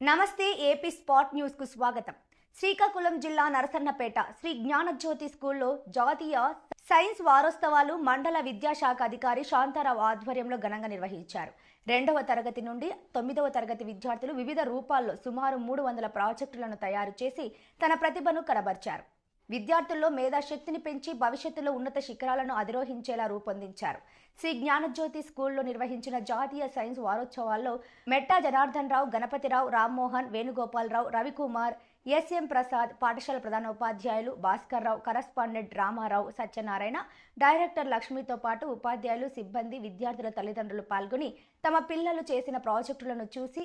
నమస్తే AP spot న్యూస్కు స్వాగతం. శ్రీకాకుళం జిల్లా నరసన్నపేట శ్రీ జ్ఞానజ్యోతి స్కూల్లో జాతీయ సైన్స్ వారోత్సవాలు మండల విద్యాశాఖ అధికారి శాంతారావు ఆధ్వర్యంలో ఘనంగా నిర్వహించారు. రెండవ తరగతి నుండి తొమ్మిదవ తరగతి విద్యార్థులు వివిధ రూపాల్లో సుమారు మూడు వందల ప్రాజెక్టులను తయారు చేసి తన ప్రతిభను కనబర్చారు. విద్యార్థుల్లో మేధాశక్తిని పెంచి భవిష్యత్తులో ఉన్నత శిఖరాలను అధిరోహించేలా రూపొందించారు. శ్రీ జ్ఞానజ్యోతి స్కూల్లో నిర్వహించిన జాతీయ సైన్స్ వారోత్సవాల్లో మెట్టా జనార్దన్ రావు గణపతిరావు రామ్మోహన్ వేణుగోపాలరావు రవికుమార్ ఎస్ఎం ప్రసాద్ పాఠశాల ప్రధానోపాధ్యాయులు భాస్కర్ రావు కరస్పాండెంట్ రామారావు సత్యనారాయణ డైరెక్టర్ లక్ష్మితో పాటు ఉపాధ్యాయులు సిబ్బంది విద్యార్థుల తల్లిదండ్రులు పాల్గొని తమ పిల్లలు చేసిన ప్రాజెక్టులను చూసి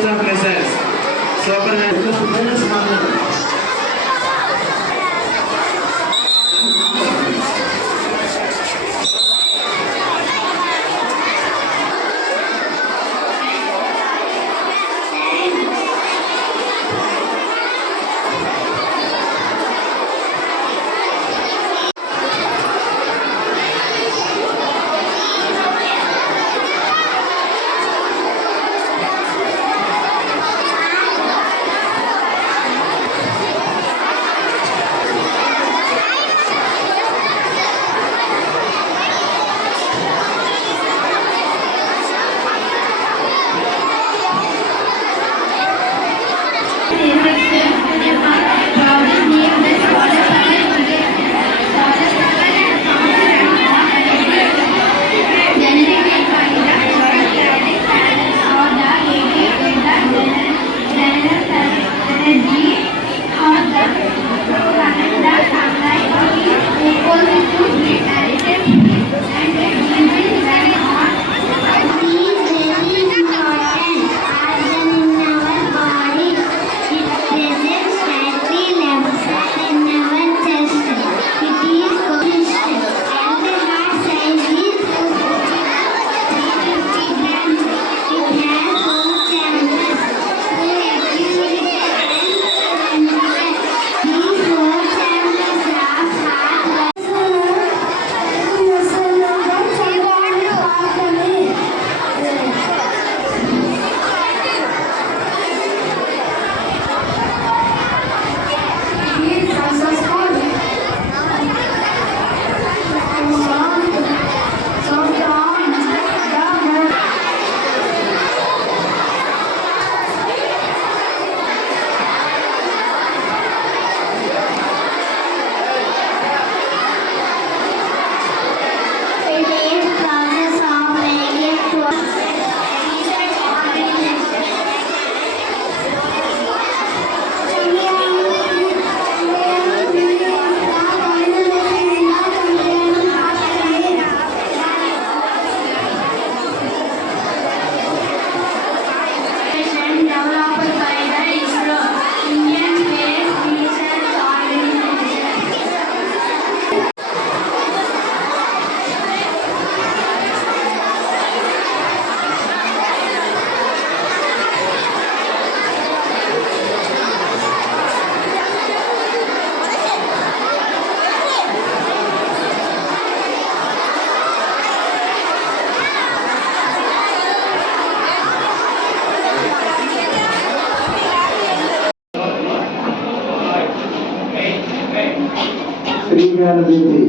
శ్రీ జ్ఞానజ్యోతి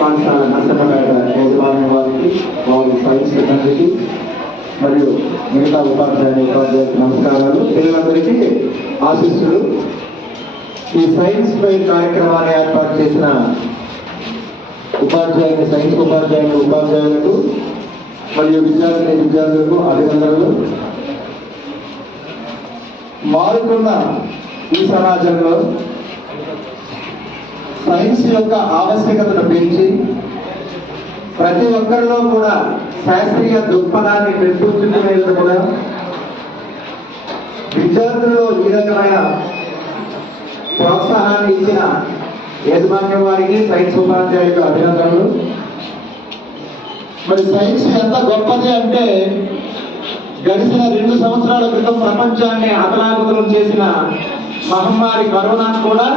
పాఠశాల నర్సన్నపేట యజమాని వారికి వారి సైన్స్ మరియు మిగతా ఉపాధ్యాయ ఉపాధ్యాయులకు నమస్కారాలు. పిల్లలందరికీ ఆశిస్సులు. ఈ సైన్స్ ఫెయిర్ కార్యక్రమాన్ని ఏర్పాటు చేసిన ఉపాధ్యాయుని సైన్స్ ఉపాధ్యాయుని ఉపాధ్యాయులకు మరియు విద్యార్థిని విద్యార్థులకు అభినందనలు. మారుతున్న ఈ సమాజంలో సైన్స్ యొక్క ఆవశ్యకతను పెంచి ప్రతి ఒక్కరిలో కూడా శాస్త్రీయ దృక్పథాన్ని పెంపొందుకునే కూడా విద్యార్థుల్లో ఈ రకమైన ప్రోత్సాహాన్ని ఇచ్చిన యాజమాన్యం వారికి సైన్స్ ఉపాధ్యాయులకు అభినందనలు. మరి సైన్స్ ఎంత గొప్పది అంటే గడిచిన రెండు సంవత్సరాల క్రితం ప్రపంచాన్ని అతలాకుతలం చేసిన మహమ్మారి కరోనాను కూడా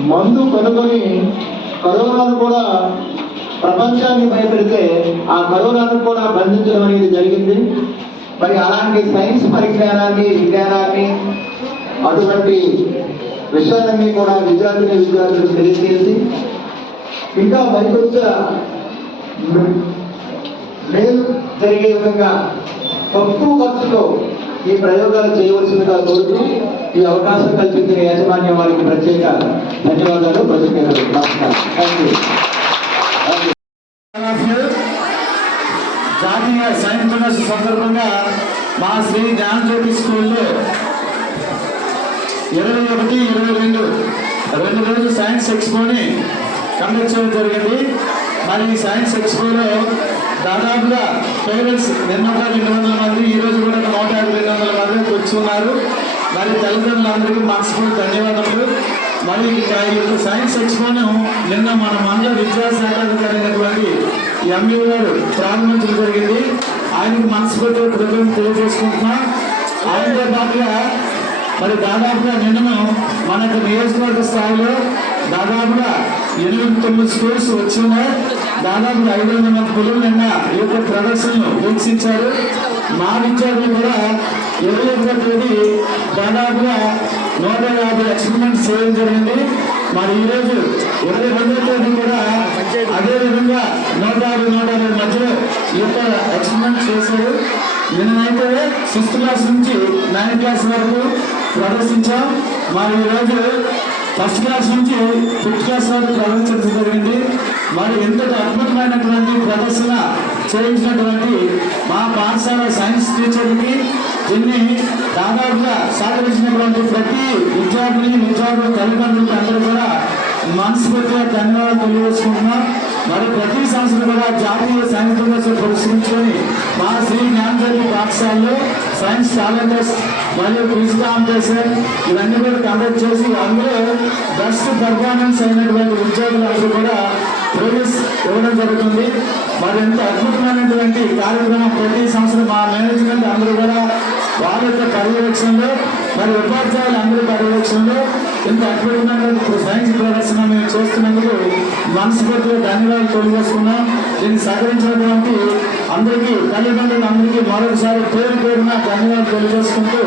మందు కనుగొని కరోనాను కూడా ప్రపంచాన్ని భయపెడితే ఆ కరోనాను కూడా బంధించడం అనేది జరిగింది. మరి అలాంటి సైన్స్ పరిజ్ఞానాన్ని విజ్ఞానాన్ని అటువంటి విషయాలన్నీ కూడా విద్యార్థిని విద్యార్థులకు తెలియజేసి ఇంకా మరికొంత మేలు జరిగే విధంగా తక్కువ ఖర్చుతో ఈ ప్రయోగాలు చేయవలసిందిగా కోరుతూ ఈ అవకాశం కల్పించిన యాజమాన్యం వారికి ప్రత్యేక ధన్యవాదాలు కృతజ్ఞతలు జాతీయ సైన్స్ దినోత్సవం సందర్భంగా మా శ్రీ జ్ఞానజ్యోతి స్కూల్లో ఇరవై ఒకటి ఇరవై రెండు రెండు రోజులు సైన్స్ ఎక్స్పోని కండక్ట్ చేయడం జరిగింది. మరి ఈ సైన్స్ ఎక్స్పోలో దాదాపుగా పేరెంట్స్ నిన్న రెండు వందల మంది ఈ రోజు కూడా నూట యాభై రెండు వందల మంది వచ్చి ఉన్నారు మరి తల్లిదండ్రులందరికీ మనస్ఫూర్తి ధన్యవాదములు. మరి ఇక్కడ ఈ యొక్క సైన్స్ ఎక్స్పోను నిన్న మన మండల విద్యాశాఖాధికారి అయినటువంటి ఎంఈ గారు ప్రారంభించడం జరిగింది. ఆయనకు మనస్ఫూర్తిగా కృతజ్ఞతలు తెలియజేసుకుంటున్నాం. ఆయనతో పాటుగా మరి దాదాపుగా నిన్నను యొక్క నియోజకవర్గ స్థాయిలో దాదాపుగా ఎనిమిది తొమ్మిది స్కూల్స్ వచ్చినాయి. దాదాపు ఐదు వందల మంది పిల్లలు నిన్న ఈ యొక్క ప్రదర్శనలు వీక్షించారు. మా విద్యార్థులు కూడా ఇరవై ఒకటో తేదీ దాదాపుగా నూట యాభై ఎక్స్పెరిమెంట్స్ చేయడం జరిగింది. మరి ఈరోజు ఇరవై రెండో తేదీ కూడా అదే విధంగా నూట యాభై నూట యాభై మధ్యలో ఈ యొక్క ఎక్స్పెరిమెంట్ చేశారు. నిన్నైతే సిక్స్త్ క్లాస్ నుంచి నైన్త్ క్లాస్ వరకు ప్రదర్శించాం. మరి ఈరోజు ఫస్ట్ క్లాస్ నుంచి ఫిఫ్త్ క్లాస్ వరకు ప్రవహించడం జరిగింది. మరి ఎంతటి అద్భుతమైనటువంటి ప్రదర్శన చేయించినటువంటి మా పాఠశాల సైన్స్ టీచర్కి దీన్ని దాదాపుగా సహకరించినటువంటి ప్రతి విద్యార్థిని విద్యార్థులు తల్లిదండ్రులకి అందరూ కూడా మనస్ఫూర్తిగా ధన్యవాదాలు తెలియజేసుకుంటున్నాం. మరి ప్రతి సంవత్సరం కూడా జాతీయ సైన్స్ దినోత్సవం పురస్కరించుకొని మా శ్రీ జ్ఞానజ్యోతి పాఠశాలలో సైన్స్ టాలెంటర్స్ మరియు క్విజ్ కాంపిటీషన్ ఇవన్నీ కూడా కండక్ట్ చేసి అందులో బెస్ట్ పర్ఫార్మెన్స్ అయినటువంటి ఉద్యోగులందరూ కూడా ప్రైజ్ ఇవ్వడం జరుగుతుంది. మరి ఎంత అద్భుతమైనటువంటి కార్యక్రమం ప్రతి సంవత్సరం మా మేనేజ్మెంట్ అందరూ కూడా వారి యొక్క పర్యవేక్షణలో మరి ఉపాధ్యాయులు అందరి పర్యవేక్షణలో ఇంత అద్భుతమైనటువంటి సైన్స్ ప్రదర్శన మేము చేస్తున్నందుకు మనస్ఫూర్తిగా ధన్యవాదాలు తెలియజేసుకున్నాం దీన్ని సహకరించినటువంటి అందరికీ తల్లిదండ్రులు అందరికీ మరొకసారి పేరు పేరున ధన్యవాదాలు తెలియజేసుకుంటూ